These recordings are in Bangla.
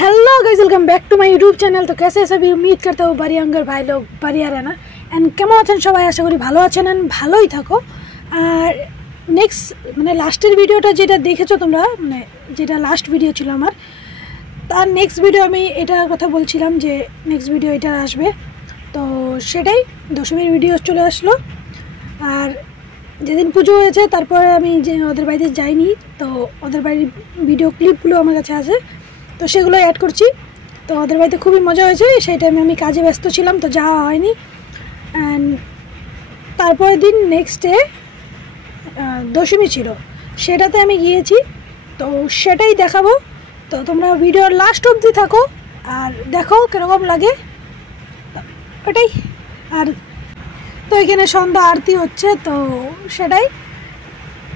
Hello guys, welcome back to my YouTube channel. तो कैसे सभी, उम्मीद करता हूँ बारियांगर भाई लोग बढ़िया रहना एंड केमन आছেন সবাই। আশা করি ভালো আছেন এন্ড ভালোই থাকো। আর নেক্সট মানে লাস্টের ভিডিওটা যেটা দেখেছো তোমরা, মানে যেটা লাস্ট ভিডিও ছিল আমার, তার নেক্সট ভিডিও আমি এটার কথা বলছিলাম যে নেক্সট ভিডিও এটা আসবে। তো সেটাই দশমীর ভিডিও চলে আসলো। আর যেদিন পুজো হয়েছে তারপরে আমি যে ওদের বাড়িতে যাইনি, তো ওদের বাড়ির ভিডিও ক্লিপগুলো আমার কাছে আছে, তো সেগুলো অ্যাড করছি। তো ওদের বাড়িতে খুবই মজা হয়েছে, সেই টাইমে আমি কাজে ব্যস্ত ছিলাম, তো যাওয়া হয়নি। অ্যান্ড তারপরের দিন নেক্সট ডে দশমী ছিল, সেটাতে আমি গিয়েছি, তো সেটাই দেখাবো। তো তোমরা ভিডিওর লাস্ট অবধি থাকো আর দেখো কীরকম লাগে ওটাই। আর তো এখানে সন্ধ্যা আরতি হচ্ছে, তো সেটাই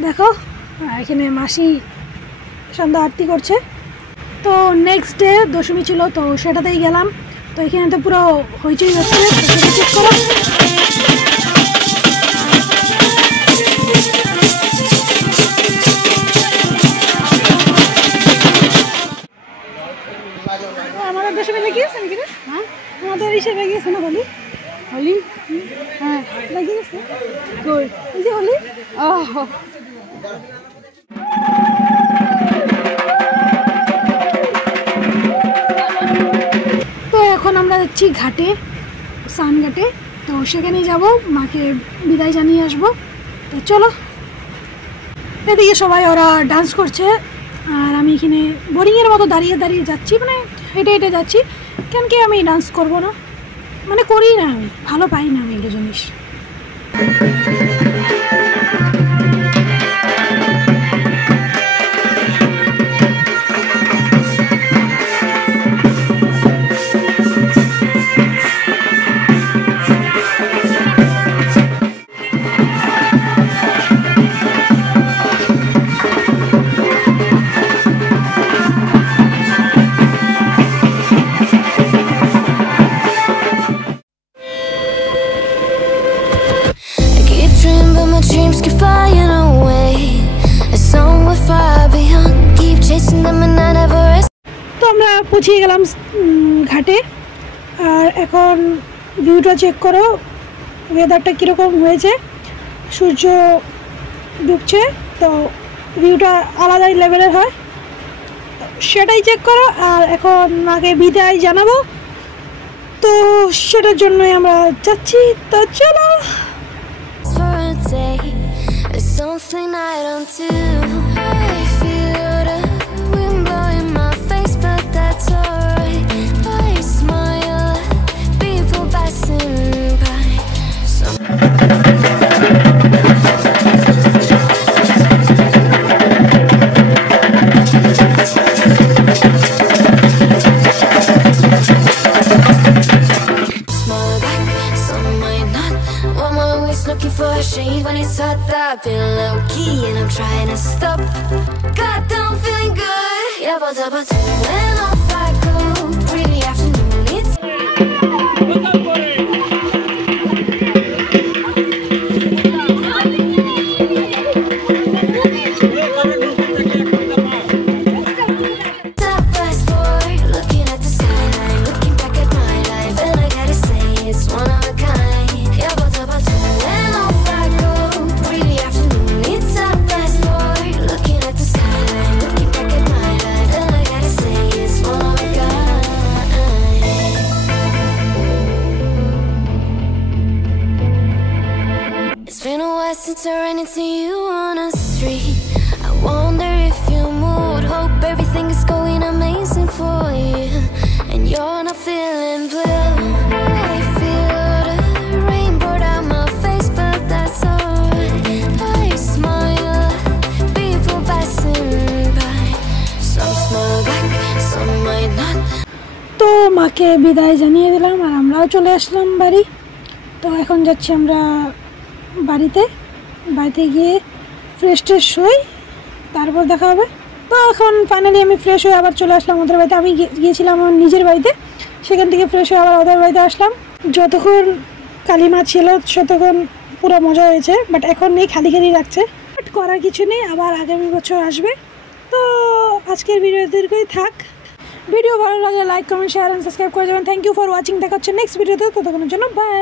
দেখো। এখানে মাসি সন্ধ্যা আরতি করছে। তো নেক্সট ডে দশমী ছিল, তো সেটাতেই গেলাম। তো এখানে তো পুরো হইচই হচ্ছে, চেক করো। আমাদের দশমী লেগিয়েছে নাকি রে? হ্যাঁ, আমাদের ইসে লেগিয়েছে না, হোলি হোলি হ্যাঁ লেগিয়েছে। গুড, এই যে হোলি। তো এখন আমরা যাচ্ছি ঘাটে, সান ঘাটে। তো সেখানে যাব, মাকে বিদায় জানিয়ে আসবো। তো চলো। এদিকে সবাই ওরা ডান্স করছে আর আমি এখানে বোরিংয়ের মতো দাঁড়িয়ে দাঁড়িয়ে যাচ্ছি, মানে হেঁটে হেঁটে যাচ্ছি। কেন কি আমি ডান্স করবো না, মানে করি না, আমি ভালো পাই না আমি এগুলো জিনিস। তো আমরা পৌঁছে গেলাম ঘাটে। আর এখন ভিউটা চেক করো, ওয়েদারটা কীরকম হয়েছে। সূর্য ডুবছে, তো ভিউটা আলাদাই লেভেলের হয়, সেটাই চেক করো। আর এখন মাকে বিদায় জানাবো, তো সেটার জন্যই আমরা যাচ্ছি। তো চলো। Something I don't do. I feel the wind blowing my face, but that's alright. I smile at people passing by. Smile back, some might not. I'm always looking for a shade when it's hot. I've been low key and I'm trying to stop. Goddamn, feeling good. Yeah, but when off I go, pretty afternoon. It's since I ran into you on a street. I wonder if you moved. Hope everything is going amazing for you, and you're not feeling blue. I feel the rain pour down my face, but that's alright. I smile at people passing by. Some smile back, some might not. তো মাকে বিদায় জানিয়ে দিলাম আর আমরাও চলে আসলাম বাড়ি। তো এখন যাচ্ছি আমরা বাড়িতে গিয়ে ফ্রেশ ট্রেশ হই, তারপর দেখা হবে। তো এখন ফাইনালি আমি ফ্রেশ হয়ে আবার চলে আসলাম ওদের বাড়িতে। আমি গিয়েছিলাম আমার নিজের বাড়িতে, সেখান থেকে ফ্রেশ হয়ে আবার ওদের বাড়িতে আসলাম। যতক্ষণ কালিমা ছিল ততক্ষণ পুরো মজা হয়েছে, বাট এখন নেই, খালি খালি লাগছে। বাট করার কিছু নেই, আবার আগামী বছর আসবে। তো আজকের ভিডিও দীর্ঘই থাক। ভিডিও ভালো লাগলে like comment share and subscribe করে যাবেন। Thank you for watching. দেখা হচ্ছে নেক্সট ভিডিওতে, ততক্ষণের জন্য বাই।